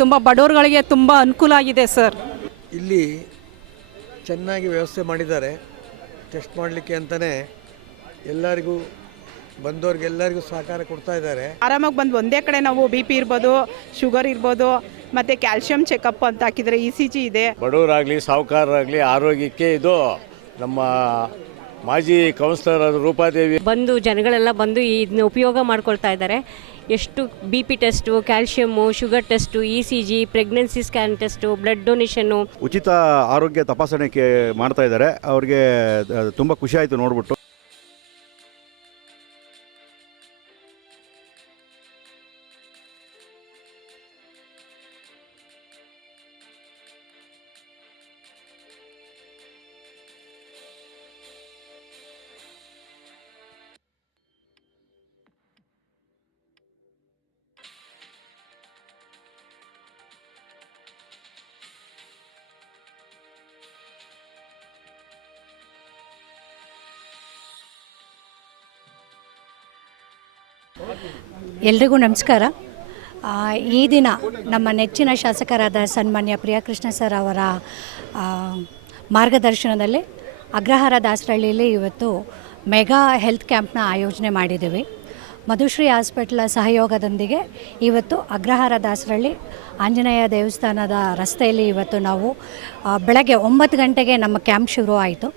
ತುಂಬ ಬಡವರುಗಳಿಗೆ ತುಂಬ ಅನುಕೂಲ ಆಗಿದೆ ಸರ್. ಇಲ್ಲಿ ಚೆನ್ನಾಗಿ ವ್ಯವಸ್ಥೆ ಮಾಡಿದ್ದಾರೆ. ಟೆಸ್ಟ್ ಮಾಡಲಿಕ್ಕೆ ಅಂತಲೇ ಎಲ್ಲರಿಗೂ ಬಂದವ್ರಿಗೆಲ್ಲರಿಗೂ ಸಹಕಾರ ಕೊಡ್ತಾ ಇದ್ದಾರೆ. ಆರಾಮಾಗಿ ಬಂದು ಒಂದೇ ಕಡೆ ನಾವು BP ಇರ್ಬೋದು, ಶುಗರ್ ಇರ್ಬೋದು, ಮತ್ತು ಕ್ಯಾಲ್ಶಿಯಂ ಚೆಕಪ್ ಅಂತ ಹಾಕಿದರೆ ECG ಇದೆ. ಬಡವರಾಗಲಿ ಸಾಹುಕಾರರಾಗಲಿ ಆರೋಗ್ಯಕ್ಕೆ ಇದು ನಮ್ಮ ಮಾಜಿ ಕೌನ್ಸಿಲರ್ ರೂಪಾದೇವಿ ಬಂದು ಜನಗಳೆಲ್ಲ ಬಂದು ಇದನ್ನ ಉಪಯೋಗ ಮಾಡ್ಕೊಳ್ತಾ ಇದ್ದಾರೆ. ಎಷ್ಟು BP test, calcium, sugar test, ECG, pregnancy scan test, blood donation, ಉಚಿತ ಆರೋಗ್ಯ ತಪಾಸಣೆ ಮಾಡ್ತಾ ಇದ್ದಾರೆ. ಅವ್ರಿಗೆ ತುಂಬ ಖುಷಿ ಆಯಿತು ನೋಡ್ಬಿಟ್ಟು. ಎಲ್ರಿಗೂ ನಮಸ್ಕಾರ. ಈ ದಿನ ನಮ್ಮ ನೆಚ್ಚಿನ ಶಾಸಕರಾದ ಸನ್ಮಾನ್ಯ ಪ್ರಿಯಕೃಷ್ಣ ಸರ್ ಅವರ ಮಾರ್ಗದರ್ಶನದಲ್ಲಿ ಅಗ್ರಹಾರ ದಾಸರಹಳ್ಳಿಯಲ್ಲಿ ಇವತ್ತು ಮೆಗಾ ಹೆಲ್ತ್ ಕ್ಯಾಂಪ್ನ ಆಯೋಜನೆ ಮಾಡಿದ್ದೀವಿ. ಮಧುಶ್ರೀ ಹಾಸ್ಪಿಟಲ್ ಸಹಯೋಗದೊಂದಿಗೆ ಇವತ್ತು ಅಗ್ರಹಾರ ದಾಸರಹಳ್ಳಿ ಆಂಜನೇಯ ದೇವಸ್ಥಾನದ ರಸ್ತೆಯಲ್ಲಿ ಇವತ್ತು ನಾವು ಬೆಳಗ್ಗೆ 9 ಗಂಟೆಗೆ ನಮ್ಮ ಕ್ಯಾಂಪ್ ಶುರು ಆಯಿತು.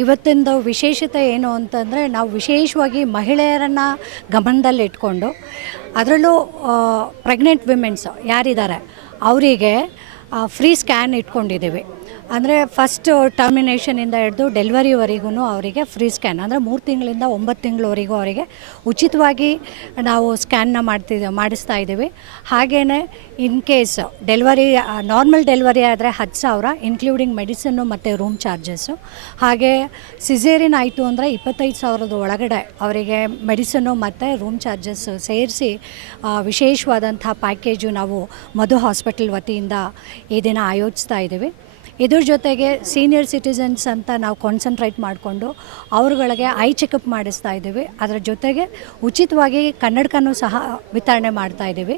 ಇವತ್ತಿಂದು ವಿಶೇಷತೆ ಏನು ಅಂತಂದರೆ, ನಾವು ವಿಶೇಷವಾಗಿ ಮಹಿಳೆಯರನ್ನು ಗಮನದಲ್ಲಿಟ್ಕೊಂಡು ಅದರಲ್ಲೂ ಪ್ರೆಗ್ನೆಂಟ್ ವಿಮೆನ್ಸ್ ಯಾರಿದ್ದಾರೆ ಅವರಿಗೆ ಫ್ರೀ ಸ್ಕ್ಯಾನ್ ಇಟ್ಕೊಂಡಿದ್ದೀವಿ. ಅಂದರೆ ಫಸ್ಟ್ ಟರ್ಮಿನೇಷನಿಂದ ಹಿಡಿದು ಡೆಲಿವರಿವರೆಗೂ ಅವರಿಗೆ ಫ್ರೀ ಸ್ಕ್ಯಾನ್, ಅಂದರೆ 3 ತಿಂಗಳಿಂದ 9 ತಿಂಗಳವರೆಗೂ ಅವರಿಗೆ ಉಚಿತವಾಗಿ ನಾವು ಸ್ಕ್ಯಾನ್ನ ಮಾಡಿಸ್ತಾ ಇದ್ದೀವಿ. ಹಾಗೆಯೇ ಇನ್ ಕೇಸ್ ನಾರ್ಮಲ್ ಡೆಲಿವರಿ ಆದರೆ 10,000 ಇನ್ಕ್ಲೂಡಿಂಗ್ ಮೆಡಿಸಿನ್ನು ಮತ್ತು ರೂಮ್ ಚಾರ್ಜಸ್ಸು. ಹಾಗೆ ಸಿಸೇರಿಯನ್ ಆಯಿತು ಅಂದರೆ 25,000 ಒಳಗಡೆ ಅವರಿಗೆ ಮೆಡಿಸಿನ್ನು ಮತ್ತು ರೂಮ್ ಚಾರ್ಜಸ್ಸು ಸೇರಿಸಿ ವಿಶೇಷವಾದಂಥ ಪ್ಯಾಕೇಜು ನಾವು ಮಧು ಹಾಸ್ಪಿಟಲ್ ವತಿಯಿಂದ ಈ ದಿನ ಆಯೋಜಿಸ್ತಾ ಇದ್ದೀವಿ. ಇದ್ರ ಜೊತೆಗೆ ಸೀನಿಯರ್ ಸಿಟಿಸನ್ಸ್ ಅಂತ ನಾವು ಕಾನ್ಸಂಟ್ರೇಟ್ ಮಾಡಿಕೊಂಡು ಅವ್ರುಗಳಿಗೆ ಐ ಚೆಕಪ್ ಮಾಡಿಸ್ತಾ ಇದ್ದೀವಿ. ಅದರ ಜೊತೆಗೆ ಉಚಿತವಾಗಿ ಕನ್ನಡಕನೂ ಸಹ ವಿತರಣೆ ಮಾಡ್ತಾಯಿದ್ದೀವಿ.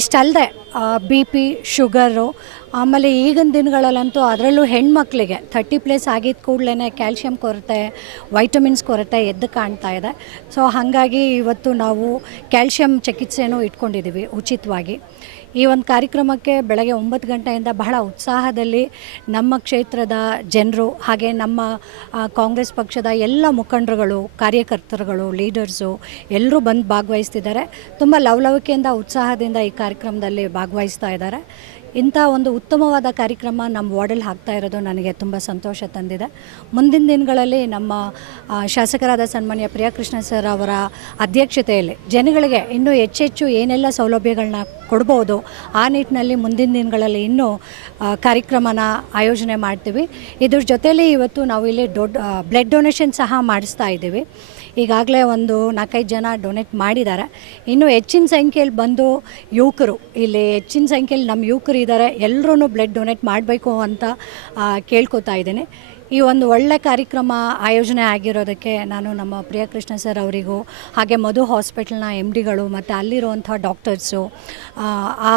ಇಷ್ಟಲ್ಲದೆ BP, ಶುಗರು, ಆಮೇಲೆ ಈಗಿನ ದಿನಗಳಲ್ಲಂತೂ ಅದರಲ್ಲೂ ಹೆಣ್ಮಕ್ಳಿಗೆ 30+ ಆಗಿದ್ದ ಕೂಡಲೇ ಕ್ಯಾಲ್ಶಿಯಂ ಕೊರತೆ, ವೈಟಮಿನ್ಸ್ ಕೊರತೆ ಎದ್ದು ಕಾಣ್ತಾ ಇದೆ. ಸೊ ಹಾಗಾಗಿ ಇವತ್ತು ನಾವು ಕ್ಯಾಲ್ಶಿಯಂ ಚಿಕಿತ್ಸೆನೂ ಇಟ್ಕೊಂಡಿದ್ದೀವಿ ಉಚಿತವಾಗಿ. ಈ ಒಂದು ಕಾರ್ಯಕ್ರಮಕ್ಕೆ ಬೆಳಗ್ಗೆ 9 ಗಂಟೆಯಿಂದ ಬಹಳ ಉತ್ಸಾಹದಲ್ಲಿ ನಮ್ಮ ಕ್ಷೇತ್ರದ ಜನರು, ಹಾಗೆ ನಮ್ಮ ಕಾಂಗ್ರೆಸ್ ಪಕ್ಷದ ಎಲ್ಲ ಮುಖಂಡರುಗಳು, ಕಾರ್ಯಕರ್ತರುಗಳು, ಲೀಡರ್ಸು ಎಲ್ಲರೂ ಬಂದು ಭಾಗವಹಿಸ್ತಿದ್ದಾರೆ. ತುಂಬ ಲವಲವಿಕೆಯಿಂದ, ಉತ್ಸಾಹದಿಂದ ಈ ಕಾರ್ಯಕ್ರಮದಲ್ಲಿ ಭಾಗವಹಿಸ್ತಾ ಇದ್ದಾರೆ. ಇಂಥ ಒಂದು ಉತ್ತಮವಾದ ಕಾರ್ಯಕ್ರಮ ನಮ್ಮ ವಾರ್ಡಲ್ಲಿ ಆಗ್ತಾ ಇರೋದು ನನಗೆ ತುಂಬ ಸಂತೋಷ ತಂದಿದೆ. ಮುಂದಿನ ದಿನಗಳಲ್ಲಿ ನಮ್ಮ ಶಾಸಕರಾದ ಸನ್ಮಾನ್ಯ ಪ್ರಿಯಕೃಷ್ಣ ಸರ್ ಅವರ ಅಧ್ಯಕ್ಷತೆಯಲ್ಲಿ ಜನಗಳಿಗೆ ಇನ್ನೂ ಹೆಚ್ಚೆಚ್ಚು ಏನೆಲ್ಲ ಸೌಲಭ್ಯಗಳನ್ನ ಕೊಡ್ಬೋದು, ಆ ನಿಟ್ಟಿನಲ್ಲಿ ಮುಂದಿನ ದಿನಗಳಲ್ಲಿ ಇನ್ನೂ ಕಾರ್ಯಕ್ರಮನ ಆಯೋಜನೆ ಮಾಡ್ತೀವಿ. ಇದ್ರ ಜೊತೆಯಲ್ಲಿ ಇವತ್ತು ನಾವು ಇಲ್ಲಿ ಬ್ಲಡ್ ಡೊನೇಷನ್ ಸಹ ಮಾಡಿಸ್ತಾ ಇದ್ದೀವಿ. ಈಗಾಗಲೇ ಒಂದು 4-5 ಜನ ಡೊನೇಟ್ ಮಾಡಿದ್ದಾರೆ. ಇನ್ನೂ ಹೆಚ್ಚಿನ ಸಂಖ್ಯೆಯಲ್ಲಿ ಬಂದು ಯುವಕರು, ಇಲ್ಲಿ ಹೆಚ್ಚಿನ ಸಂಖ್ಯೆಯಲ್ಲಿ ನಮ್ಮ ಯುವಕರು ಇದ್ದಾರೆ, ಎಲ್ಲರೂ ಬ್ಲಡ್ ಡೊನೇಟ್ ಮಾಡಬೇಕು ಅಂತ ಕೇಳ್ಕೊತಾ ಇದ್ದೀನಿ. ಈ ಒಂದು ಒಳ್ಳೆ ಕಾರ್ಯಕ್ರಮ ಆಯೋಜನೆ ಆಗಿರೋದಕ್ಕೆ ನಾನು ನಮ್ಮ ಪ್ರಿಯಕೃಷ್ಣ ಸರ್ ಅವರಿಗೂ, ಹಾಗೆ ಮಧು ಹಾಸ್ಪಿಟಲ್ನ MDಗಳು ಮತ್ತು ಅಲ್ಲಿರುವಂಥ ಡಾಕ್ಟರ್ಸು, ಆ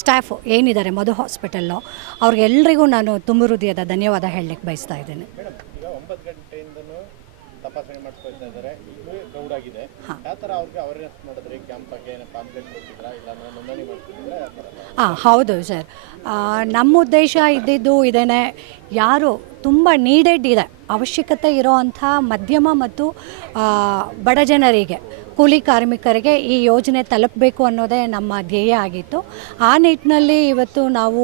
ಸ್ಟಾಫು ಏನಿದ್ದಾರೆ ಮಧು ಹಾಸ್ಪಿಟಲ್ಲು, ಅವ್ರಿಗೆಲ್ಲರಿಗೂ ನಾನು ತುಂಬ ಹೃದಯದ ಧನ್ಯವಾದ ಹೇಳಲಿಕ್ಕೆ ಬಯಸ್ತಾ ಇದ್ದೇನೆ. ತಪಾಸಣೆ ಮಾಡಿಸ್ಕೊಳ್ತಾ ಇದ್ದಾರೆ. ಇನ್ನೂ ಕ್ರೌಡ್ ಆಗಿದೆ. ಯಾವ ಥರ ಅವ್ರಿಗೆ ಅವೇರ್ನೆಸ್ ಮಾಡಿದ್ರೆ ಕ್ಯಾಂಪ್ ಬಗ್ಗೆ ಪಾಂಪ್ಲೆಟ್ ಕೊಟ್ಟಿದ್ರಾ, ಇಲ್ಲ ನೋಂದಣಿ ಮಾಡ್ತಿದ್ರೆ? ಹೌದು ಸರ್, ನಮ್ಮ ಉದ್ದೇಶ ಇದ್ದಿದ್ದು ಇದೇನೆ. ಯಾರು ತುಂಬ ನೀಡೆಡ್ ಇದೆ, ಅವಶ್ಯಕತೆ ಇರೋವಂಥ ಮಧ್ಯಮ ಮತ್ತು ಬಡ ಜನರಿಗೆ, ಕೂಲಿ ಕಾರ್ಮಿಕರಿಗೆ ಈ ಯೋಜನೆ ತಲುಪಬೇಕು ಅನ್ನೋದೇ ನಮ್ಮ ಧ್ಯೇಯ ಆಗಿತ್ತು. ಆ ನಿಟ್ಟಿನಲ್ಲಿ ಇವತ್ತು ನಾವು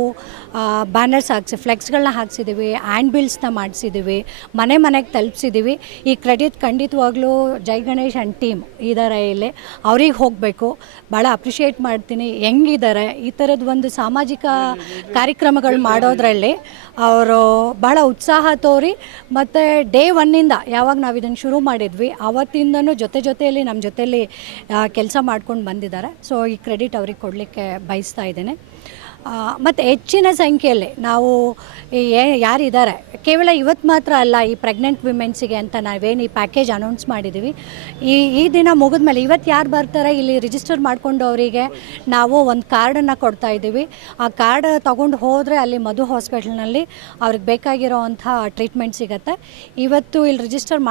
ಬ್ಯಾನರ್ಸ್ ಫ್ಲೆಕ್ಸ್ಗಳನ್ನ ಹಾಕ್ಸಿದ್ದೀವಿ, ಹ್ಯಾಂಡ್ ಬಿಲ್ಸ್ನ ಮಾಡಿಸಿದ್ದೀವಿ, ಮನೆಗೆ ತಲುಪಿಸಿದ್ದೀವಿ. ಈ ಕ್ರೆಡಿಟ್ ಖಂಡಿತವಾಗ್ಲೂ ಜೈ ಗಣೇಶ್ ಆ್ಯಂಡ್ ಟೀಮ್ ಇದ್ದಾರೆ ಇಲ್ಲಿ, ಅವ್ರಿಗೆ ಹೋಗಬೇಕು. ಭಾಳ ಅಪ್ರಿಷಿಯೇಟ್ ಮಾಡ್ತೀನಿ. ಹೆಂಗಿದ್ದಾರೆ ಈ ಥರದ್ದು ಒಂದು ಸಾಮಾಜಿಕ ಕಾರ್ಯಕ್ರಮಗಳು ಮಾಡೋದ್ರಲ್ಲಿ ಅವರು ಭಾಳ ಉತ್ಸಾಹ ತೋರಿ, ಮತ್ತು ಡೇ 1ಇಂದ ಯಾವಾಗ ನಾವು ಇದನ್ನು ಶುರು ಮಾಡಿದ್ವಿ ಆವತ್ತಿಂದನೂ ಜೊತೆಯಲ್ಲಿ ನಮ್ಮ ಜೊತೆಯಲ್ಲಿ ಕೆಲಸ ಮಾಡ್ಕೊಂಡು ಬಂದಿದ್ದಾರೆ. ಸೊ ಈ ಕ್ರೆಡಿಟ್ ಅವ್ರಿಗೆ ಕೊಡಲಿಕ್ಕೆ ಬಯಸ್ತಾ ಇದ್ದೇನೆ. ಮತ್ತು ಹೆಚ್ಚಿನ ಸಂಖ್ಯೆಯಲ್ಲಿ ನಾವು ಯಾರಿದ್ದಾರೆ ಕೇವಲ ಇವತ್ತು ಮಾತ್ರ ಅಲ್ಲ, ಈ ಪ್ರೆಗ್ನೆಂಟ್ ವಿಮೆನ್ಸಿಗೆ ಅಂತ ನಾವೇನು ಈ ಪ್ಯಾಕೇಜ್ ಅನೌನ್ಸ್ ಮಾಡಿದ್ದೀವಿ, ಈ ದಿನ ಮುಗಿದ್ಮೇಲೆ ಇವತ್ತು ಯಾರು ಬರ್ತಾರೆ ಇಲ್ಲಿ ರಿಜಿಸ್ಟರ್ ಮಾಡಿಕೊಂಡು ಅವರಿಗೆ ನಾವು ಒಂದು ಕಾರ್ಡನ್ನು ಕೊಡ್ತಾ ಇದ್ದೀವಿ. ಆ ಕಾರ್ಡ್ ತೊಗೊಂಡು ಹೋದರೆ ಅಲ್ಲಿ ಮಧು ಹಾಸ್ಪಿಟಲ್ನಲ್ಲಿ ಅವ್ರಿಗೆ ಬೇಕಾಗಿರೋವಂಥ ಟ್ರೀಟ್ಮೆಂಟ್ ಸಿಗುತ್ತೆ. ಇವತ್ತು ಇಲ್ಲಿ ರಿಜಿಸ್ಟರ್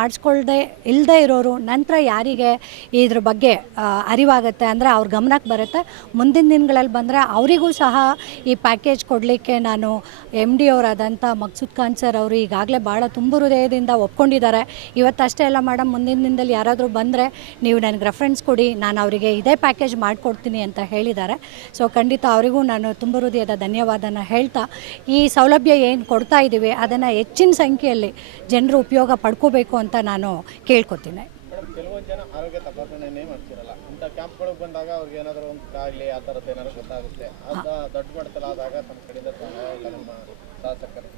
ಇಲ್ಲದೆ ಇರೋರು ನಂತರ ಯಾರಿಗೆ ಇದ್ರ ಬಗ್ಗೆ ಅರಿವಾಗುತ್ತೆ ಅಂದರೆ ಅವ್ರ ಗಮನಕ್ಕೆ ಬರುತ್ತೆ, ಮುಂದಿನ ದಿನಗಳಲ್ಲಿ ಬಂದರೆ ಅವರಿಗೂ ಸಹ ಈ ಪ್ಯಾಕೇಜ್ ಕೊಡಲಿಕ್ಕೆ ನಾನು MD ಅವರಾದಂಥ ಮಕ್ಸೂದ್ ಖಾನ್ ಸರ್ ಅವರು ಈಗಾಗಲೇ ಭಾಳ ತುಂಬ ಹೃದಯದಿಂದ ಒಪ್ಕೊಂಡಿದ್ದಾರೆ. ಇವತ್ತಷ್ಟೇ ಎಲ್ಲ ಮೇಡಮ್, ಮುಂದಿನ ದಿನದಲ್ಲಿ ಯಾರಾದರೂ ಬಂದರೆ ನೀವು ನನಗೆ ರೆಫರೆನ್ಸ್ ಕೊಡಿ, ನಾನು ಅವರಿಗೆ ಇದೇ ಪ್ಯಾಕೇಜ್ ಮಾಡಿಕೊಡ್ತೀನಿ ಅಂತ ಹೇಳಿದ್ದಾರೆ. ಸೊ ಖಂಡಿತ ಅವರಿಗೂ ನಾನು ತುಂಬ ಹೃದಯದ ಧನ್ಯವಾದನ ಹೇಳ್ತಾ, ಈ ಸೌಲಭ್ಯ ಏನು ಕೊಡ್ತಾ ಇದ್ದೀವಿ ಅದನ್ನು ಹೆಚ್ಚಿನ ಸಂಖ್ಯೆಯಲ್ಲಿ ಜನರು ಉಪಯೋಗ ಪಡ್ಕೋಬೇಕು ಅಂತ ನಾನು ಕೇಳ್ಕೊತೀನಿ. ಕೆಲವೊಂದು ಜನ ಆರೋಗ್ಯ ತಪಾಸಣೆನೇ ಮಾಡ್ತಿರಲ್ಲ, ಇಂಥ ಕ್ಯಾಂಪ್ಗಳಿಗೆ ಬಂದಾಗ ಅವ್ರಿಗೆ ಏನಾದರೂ ಒಂದು ಕಾಯಿಲೆ ಆ ಥರದ್ದು ಏನಾದ್ರು ಗೊತ್ತಾಗುತ್ತೆ, ಅದು ದೊಡ್ಡ ಮಟ್ಟದಲ್ಲಾದಾಗ ನಮ್ಮ ಕಡೆಯಿಂದ ನಮ್ಮ ಶಾಸಕರಿಗೆ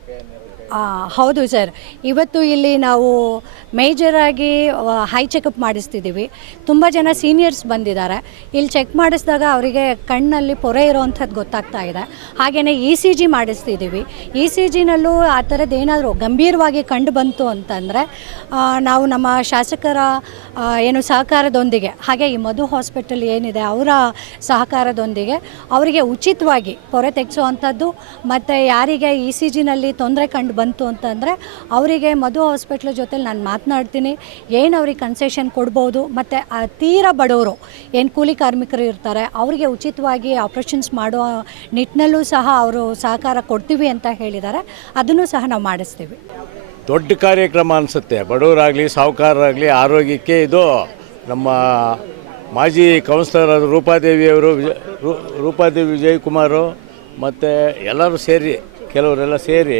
ಹೌದು ಸರ್, ಇವತ್ತು ಇಲ್ಲಿ ನಾವು ಮೇಜರಾಗಿ ಹೈ ಚೆಕಪ್ ಮಾಡಿಸ್ತಿದ್ದೀವಿ. ತುಂಬ ಜನ ಸೀನಿಯರ್ಸ್ ಬಂದಿದ್ದಾರೆ. ಇಲ್ಲಿ ಚೆಕ್ ಮಾಡಿಸಿದಾಗ ಅವರಿಗೆ ಕಣ್ಣಲ್ಲಿ ಪೊರೆ ಇರೋವಂಥದ್ದು ಗೊತ್ತಾಗ್ತಾ ಇದೆ. ಹಾಗೆಯೇ ECG ಮಾಡಿಸ್ತಿದ್ದೀವಿ. ECGನಲ್ಲೂ ಆ ಥರದ್ದು ಏನಾದರೂ ಗಂಭೀರವಾಗಿ ಕಂಡು ಬಂತು ಅಂತಂದರೆ ನಾವು ನಮ್ಮ ಶಾಸಕರ ಸಹಕಾರದೊಂದಿಗೆ, ಹಾಗೆ ಈ ಮಧು ಹಾಸ್ಪಿಟಲ್ ಏನಿದೆ ಅವರ ಸಹಕಾರದೊಂದಿಗೆ ಅವರಿಗೆ ಉಚಿತವಾಗಿ ಪೊರೆ ತೆಗೆಸುವಂಥದ್ದು, ಮತ್ತು ಯಾರಿಗೆ ECGನಲ್ಲಿ ತೊಂದರೆ ಕಂಡು ಬಂತು ಅಂತಂದರೆ ಅವರಿಗೆ ಮಧು ಹಾಸ್ಪಿಟ್ಲ್ ಜೊತೆಲಿ ನಾನು ಮಾತನಾಡ್ತೀನಿ, ಏನು ಅವ್ರಿಗೆ ಕನ್ಸೆಷನ್ ಕೊಡ್ಬೋದು, ಮತ್ತು ತೀರಾ ಬಡವರು ಏನು ಕೂಲಿ ಕಾರ್ಮಿಕರು ಇರ್ತಾರೆ ಅವರಿಗೆ ಉಚಿತವಾಗಿ ಆಪ್ರೇಷನ್ಸ್ ಮಾಡೋ ನಿಟ್ಟಿನಲ್ಲೂ ಸಹ ಅವರು ಸಹಕಾರ ಕೊಡ್ತೀವಿ ಅಂತ ಹೇಳಿದ್ದಾರೆ. ಅದನ್ನು ಸಹ ನಾವು ಮಾಡಿಸ್ತೀವಿ. ದೊಡ್ಡ ಕಾರ್ಯಕ್ರಮ ಅನಿಸುತ್ತೆ. ಬಡವರಾಗಲಿ ಸಾಹುಕಾರರಾಗಲಿ ಆರೋಗ್ಯಕ್ಕೆ ಇದು ನಮ್ಮ ಮಾಜಿ ಕೌನ್ಸಿಲರ್ ಆದ ರೂಪಾದೇವಿ ವಿಜಯಕುಮಾರು ಮತ್ತು ಎಲ್ಲರೂ ಸೇರಿ, ಕೆಲವರೆಲ್ಲ ಸೇರಿ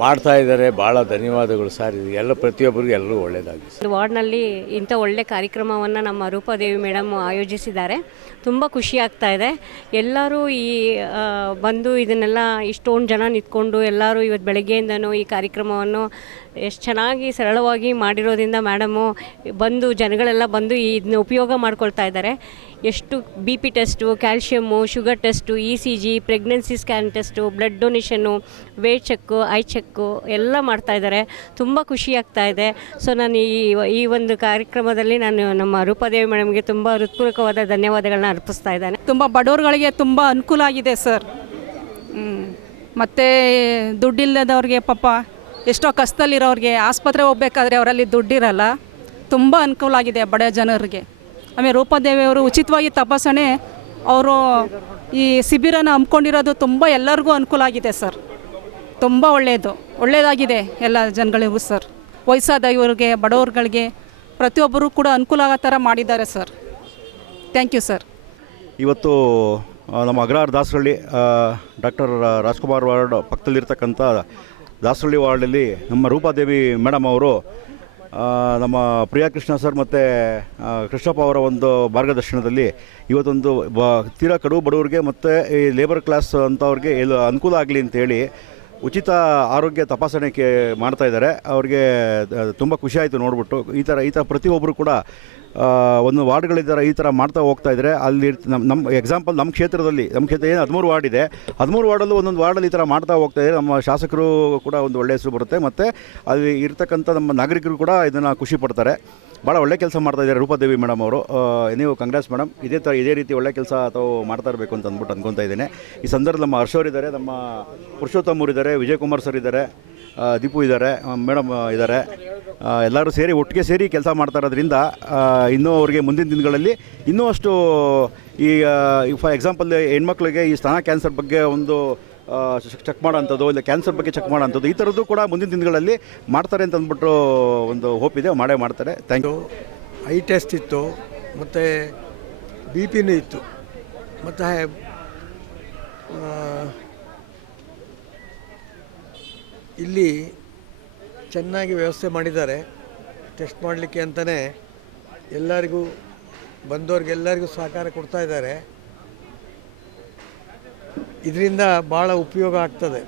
ಮಾಡ್ತಾ ಇದ್ದಾರೆ. ಭಾಳ ಧನ್ಯವಾದಗಳು ಸರ್. ಇದು ಎಲ್ಲ ಪ್ರತಿಯೊಬ್ಬರಿಗೂ ಎಲ್ಲರೂ ಒಳ್ಳೆಯದಾಗಿ. ವಾರ್ಡ್ನಲ್ಲಿ ಇಂಥ ಒಳ್ಳೆ ಕಾರ್ಯಕ್ರಮವನ್ನು ನಮ್ಮ ರೂಪಾದೇವಿ ಮೇಡಮ್ ಆಯೋಜಿಸಿದ್ದಾರೆ. ತುಂಬ ಖುಷಿ ಆಗ್ತಾ ಇದೆ. ಎಲ್ಲರೂ ಬಂದು ಇದನ್ನೆಲ್ಲ ಇಷ್ಟೊಂದು ಜನ ನಿಂತ್ಕೊಂಡು ಎಲ್ಲರೂ ಇವತ್ತು ಬೆಳಗ್ಗೆಯಿಂದನೂ ಈ ಕಾರ್ಯಕ್ರಮವನ್ನು ಎಷ್ಟು ಚೆನ್ನಾಗಿ ಸರಳವಾಗಿ ಮಾಡಿರೋದ್ರಿಂದ ಮೇಡಮು ಜನಗಳೆಲ್ಲ ಬಂದು ಇದನ್ನ ಉಪಯೋಗ ಮಾಡ್ಕೊಳ್ತಾ ಇದ್ದಾರೆ. ಎಷ್ಟು BP test, calcium, sugar test, ECG, pregnancy scan test, blood donation, weight check, eye check ಎಲ್ಲ ಮಾಡ್ತಾಯಿದ್ದಾರೆ. ತುಂಬ ಖುಷಿ ಆಗ್ತಾ ಇದೆ. ಸೊ ನಾನು ಈ ಒಂದು ಕಾರ್ಯಕ್ರಮದಲ್ಲಿ ನಾನು ನಮ್ಮ ರೂಪಾದೇವಿ ಮೇಡಮ್ಗೆ ತುಂಬ ಹೃತ್ಪೂರ್ವಕವಾದ ಧನ್ಯವಾದಗಳನ್ನ ಅರ್ಪಿಸ್ತಾ ಇದ್ದೇನೆ. ತುಂಬ ಬಡವ್ರುಗಳಿಗೆ ತುಂಬ ಅನುಕೂಲ ಆಗಿದೆ ಸರ್. ಮತ್ತು ದುಡ್ಡಿಲ್ಲದವ್ರಿಗೆ ಪಾಪ ಎಷ್ಟೋ ಕಷ್ಟದಲ್ಲಿರೋರಿಗೆ ಆಸ್ಪತ್ರೆ ಹೋಗ್ಬೇಕಾದ್ರೆ ಅವರಲ್ಲಿ ದುಡ್ಡಿರಲ್ಲ. ತುಂಬ ಅನುಕೂಲ ಆಗಿದೆ ಬಡ ಜನರಿಗೆ. ಆಮೇಲೆ ರೂಪಾದೇವಿಯವರು ಉಚಿತವಾಗಿ ತಪಾಸಣೆ ಅವರು ಈ ಶಿಬಿರನ ಹಮ್ಮಿಕೊಂಡಿರೋದು ತುಂಬ ಎಲ್ಲರಿಗೂ ಅನುಕೂಲ ಆಗಿದೆ ಸರ್. ತುಂಬ ಒಳ್ಳೆಯದಾಗಿದೆ ಎಲ್ಲ ಜನಗಳಿಗೂ ಸರ್. ವಯಸ್ಸಾದ ಇವರಿಗೆ, ಬಡವ್ರುಗಳಿಗೆ ಪ್ರತಿಯೊಬ್ಬರು ಕೂಡ ಅನುಕೂಲ ಆಗೋ ಥರ ಮಾಡಿದ್ದಾರೆ ಸರ್. Thank you sir. ಇವತ್ತು ನಮ್ಮ ಅಗ್ರಹಾರ ದಾಸರಳ್ಳಿ ಡಾಕ್ಟರ್ ರಾಜ್ಕುಮಾರ್ ವಾರ್ಡ್ ಪಕ್ಕದಲ್ಲಿರ್ತಕ್ಕಂಥ ದಾಸರಳ್ಳಿ ವಾರ್ಡಲ್ಲಿ ನಮ್ಮ ರೂಪಾದೇವಿ ಮೇಡಮ್ ಅವರು ನಮ್ಮ ಪ್ರಿಯಾಕೃಷ್ಣ ಸರ್ ಮತ್ತು ಕೃಷ್ಣಪ್ಪ ಅವರ ಒಂದು ಮಾರ್ಗದರ್ಶನದಲ್ಲಿ ಇವತ್ತೊಂದು ತೀರಾ ಕಡು ಬಡವರಿಗೆ ಮತ್ತು ಈ ಲೇಬರ್ ಕ್ಲಾಸ್ ಅಂಥವ್ರಿಗೆ ಅನುಕೂಲ ಆಗಲಿ ಅಂತೇಳಿ ಉಚಿತ ಆರೋಗ್ಯ ತಪಾಸಣೆ ಮಾಡ್ತಾಯಿದ್ದಾರೆ. ಅವ್ರಿಗೆ ತುಂಬ ಖುಷಿಯಾಯಿತು ನೋಡಿಬಿಟ್ಟು. ಈ ಥರ ಪ್ರತಿಯೊಬ್ಬರು ಕೂಡ ಒಂದು ವಾರ್ಡ್ಗಳಿದ್ದಾರೆ, ಈ ಥರ ಮಾಡ್ತಾ ಹೋಗ್ತಾ ಇದ್ದಾರೆ. ಅಲ್ಲಿ ನಮ್ಮ ಎಕ್ಸಾಂಪಲ್ ನಮ್ಮ ಕ್ಷೇತ್ರ ಏನು 13 ವಾರ್ಡ್ ಇದೆ, 13 ವಾರ್ಡಲ್ಲೂ ಒಂದೊಂದು ವಾರ್ಡಲ್ಲಿ ಈ ಥರ ಮಾಡ್ತಾ ಹೋಗ್ತಾ ಇದ್ದಾರೆ. ನಮ್ಮ ಶಾಸಕರು ಕೂಡ ಒಂದು ಒಳ್ಳೆಯ ಹೆಸರು ಬರುತ್ತೆ, ಮತ್ತು ಅಲ್ಲಿ ಇರ್ತಕ್ಕಂಥ ನಮ್ಮ ನಾಗರಿಕರು ಕೂಡ ಇದನ್ನು ಖುಷಿ ಪಡ್ತಾರೆ. ಭಾಳ ಒಳ್ಳೆ ಕೆಲಸ ಮಾಡ್ತಾ ಇದ್ದಾರೆ ರೂಪಾದೇವಿ ಮೇಡಮ್ ಅವರು. ನೀವು ಕಂಗ್ರಾಟ್ಸ್ ಮೇಡಮ್. ಇದೇ ರೀತಿ ಒಳ್ಳೆ ಕೆಲಸ ತಾವು ಮಾಡ್ತಾ ಇರಬೇಕು ಅಂತ ಅಂದ್ಬಿಟ್ಟು ಅಂದ್ಕೊತಾ ಇದ್ದೇನೆ. ಈ ಸಂದರ್ಭದಲ್ಲಿ ನಮ್ಮ ಹರ್ಷವರಿದ್ದಾರೆ, ನಮ್ಮ ಪುರುಷೋತ್ತಮರು ಇದ್ದಾರೆ, ವಿಜಯಕುಮಾರ್ ಸರ್ ಇದ್ದಾರೆ, ದೀಪು ಇದ್ದಾರೆ, ಮೇಡಮ್ ಇದ್ದಾರೆ. ಎಲ್ಲರೂ ಸೇರಿ ಒಟ್ಟಿಗೆ ಸೇರಿ ಕೆಲಸ ಮಾಡ್ತಾ ಇರೋದ್ರಿಂದ ಇನ್ನೂ ಅವ್ರಿಗೆ ಮುಂದಿನ ದಿನಗಳಲ್ಲಿ ಇನ್ನೂ ಅಷ್ಟು ಫಾರ್ ಎಕ್ಸಾಂಪಲ್ ಹೆಣ್ಮಕ್ಳಿಗೆ ಈ ಸ್ತನ ಕ್ಯಾನ್ಸರ್ ಬಗ್ಗೆ ಒಂದು ಚೆಕ್ ಮಾಡೋಂಥದ್ದು, ಇಲ್ಲ ಕ್ಯಾನ್ಸರ್ ಬಗ್ಗೆ ಚೆಕ್ ಮಾಡೋಂಥದ್ದು, ಈ ಥರದ್ದು ಕೂಡ ಮುಂದಿನ ದಿನಗಳಲ್ಲಿ ಮಾಡ್ತಾರೆ ಅಂತ ಅಂದ್ಬಿಟ್ಟು ಒಂದು ಹೋಪ್ ಇದೆ, ಮಾಡೇ ಮಾಡ್ತಾರೆ. Thank you. ಐ ಟೆಸ್ಟ್ ಇತ್ತು, ಮತ್ತು BP ಇತ್ತು, ಮತ್ತು ಇಲ್ಲಿ ಚೆನ್ನಾಗಿ ವ್ಯವಸ್ಥೆ ಮಾಡಿದ್ದಾರೆ. ಟೆಸ್ಟ್ ಮಾಡಲಿಕ್ಕೆ ಅಂತಲೇ ಎಲ್ಲರಿಗೂ ಬಂದವ್ರಿಗೆಲ್ಲರಿಗೂ ಸಹಕಾರ ಕೊಡ್ತಾ ಇದ್ದಾರೆ. ಇದರಿಂದ ಭಾಳ ಉಪಯೋಗ ಆಗ್ತದೆ.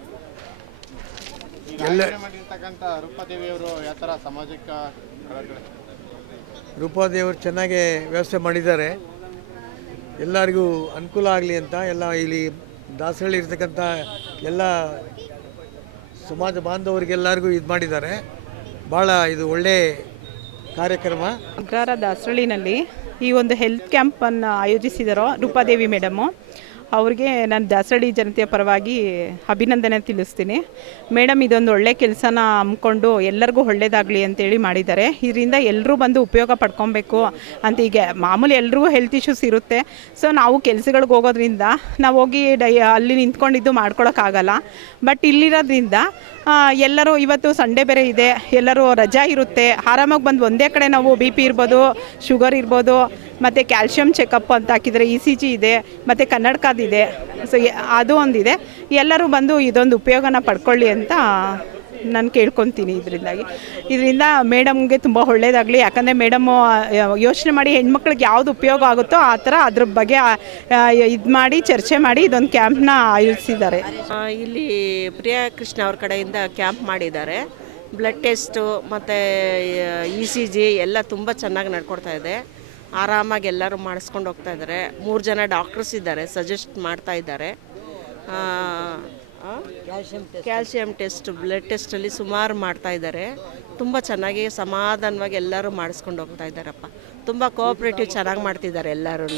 ರೂಪಾದೇವಿಯವರು ಯಾವ ಥರ ಸಾಮಾಜಿಕ ರೂಪಾದೇವರು ಚೆನ್ನಾಗಿ ವ್ಯವಸ್ಥೆ ಮಾಡಿದ್ದಾರೆ. ಎಲ್ಲರಿಗೂ ಅನುಕೂಲ ಆಗಲಿ ಅಂತ ಎಲ್ಲ ಇಲ್ಲಿ ದಾಸರಳ್ಳಿ ಇರ್ತಕ್ಕಂಥ ಎಲ್ಲ ಸಮಾಜ ಬಾಂಧವರಿಗೆಲ್ಲರಿಗೂ ಇದು ಮಾಡಿದ್ದಾರೆ. ಭಾಳ ಇದು ಒಳ್ಳೆ ಕಾರ್ಯಕ್ರಮ. ಅಗ್ರಹಾರ ದಾಸರಳ್ಳಿನಲ್ಲಿ ಈ ಒಂದು ಹೆಲ್ತ್ ಕ್ಯಾಂಪನ್ನು ಆಯೋಜಿಸಿದರೋ ರೂಪಾದೇವಿ ಮೇಡಮು, ಅವ್ರಿಗೆ ನಾನು ದಾಸರಳ್ಳಿ ಜನತೆಯ ಪರವಾಗಿ ಅಭಿನಂದನೆ ತಿಳಿಸ್ತೀನಿ. ಮೇಡಮ್ ಇದೊಂದು ಒಳ್ಳೆ ಕೆಲಸನ ಹಮ್ಮಿಕೊಂಡು ಎಲ್ಲರಿಗೂ ಒಳ್ಳೆಯದಾಗಲಿ ಅಂತೇಳಿ ಮಾಡಿದ್ದಾರೆ. ಇದರಿಂದ ಎಲ್ಲರೂ ಬಂದು ಉಪಯೋಗ ಪಡ್ಕೊಬೇಕು ಅಂತ. ಈಗ ಮಾಮೂಲಿ ಎಲ್ರಿಗೂ ಹೆಲ್ತ್ ಇಶ್ಯೂಸ್ ಇರುತ್ತೆ. ಸೊ ನಾವು ಕೆಲಸಗಳಿಗೆ ಹೋಗೋದ್ರಿಂದ ನಾವು ಹೋಗಿ ಅಲ್ಲಿ ನಿಂತ್ಕೊಂಡಿದ್ದು ಮಾಡ್ಕೊಳಕ್ಕಾಗಲ್ಲ. ಬಟ್ ಇಲ್ಲಿರೋದ್ರಿಂದ ಎಲ್ಲರೂ ಇವತ್ತು ಸಂಡೇ ಬೇರೆ ಇದೆ, ಎಲ್ಲರೂ ರಜಾ ಇರುತ್ತೆ, ಆರಾಮಾಗಿ ಬಂದು ಒಂದೇ ಕಡೆ ನಾವು ಬಿ ಪಿ ಇರ್ಬೋದು, ಶುಗರ್ ಇರ್ಬೋದು, ಮತ್ತು ಕ್ಯಾಲ್ಶಿಯಂ ಚೆಕಪ್ ಅಂತ ಹಾಕಿದರೆ ECG ಇದೆ, ಮತ್ತು ಕನ್ನಡಕದಿದೆ. ಸೊ ಅದು ಒಂದಿದೆ. ಎಲ್ಲರೂ ಬಂದು ಇದೊಂದು ಉಪಯೋಗನ ಪಡ್ಕೊಳ್ಳಿ ಅಂತ ನಾನು ಕೇಳ್ಕೊತೀನಿ. ಇದರಿಂದ ಮೇಡಮ್ಗೆ ತುಂಬ ಒಳ್ಳೆಯದಾಗಲಿ. ಯಾಕಂದರೆ ಮೇಡಮ್ಮು ಯೋಚನೆ ಮಾಡಿ ಹೆಣ್ಮಕ್ಳಿಗೆ ಯಾವುದು ಉಪಯೋಗ ಆಗುತ್ತೋ ಆ ಥರ ಅದ್ರ ಬಗ್ಗೆ ಇದು ಮಾಡಿ ಚರ್ಚೆ ಮಾಡಿ ಇದೊಂದು ಕ್ಯಾಂಪ್ನ ಆಯೋಜಿಸಿದ್ದಾರೆ. ಇಲ್ಲಿ ಪ್ರಿಯಾ ಕೃಷ್ಣ ಅವ್ರ ಕಡೆಯಿಂದ ಕ್ಯಾಂಪ್ ಮಾಡಿದ್ದಾರೆ. ಬ್ಲಡ್ ಟೆಸ್ಟು ಮತ್ತು ECG ಎಲ್ಲ ತುಂಬ ಚೆನ್ನಾಗಿ ನಡ್ಕೊಡ್ತಾ ಇದೆ. ಆರಾಮಾಗಿ ಎಲ್ಲರೂ ಮಾಡಿಸ್ಕೊಂಡು ಹೋಗ್ತಾ ಇದ್ದಾರೆ. 3 ಜನ ಡಾಕ್ಟರ್ಸ್ ಇದ್ದಾರೆ, ಸಜೆಸ್ಟ್ ಮಾಡ್ತಾ ಇದ್ದಾರೆ. ಕ್ಯಾಲ್ಶಿಯಂ ಟೆಸ್ಟ್, ಬ್ಲಡ್ ಟೆಸ್ಟಲ್ಲಿ ಸುಮಾರು ಮಾಡ್ತಾ ಇದ್ದಾರೆ. ತುಂಬ ಚೆನ್ನಾಗಿ ಸಮಾಧಾನವಾಗಿ ಎಲ್ಲರೂ ಮಾಡಿಸ್ಕೊಂಡು ಹೋಗ್ತಾ ಇದ್ದಾರಪ್ಪ. ತುಂಬ ಕೋಆಪ್ರೇಟಿವ್ ಚೆನ್ನಾಗಿ ಮಾಡ್ತಿದ್ದಾರೆ ಎಲ್ಲರೂ.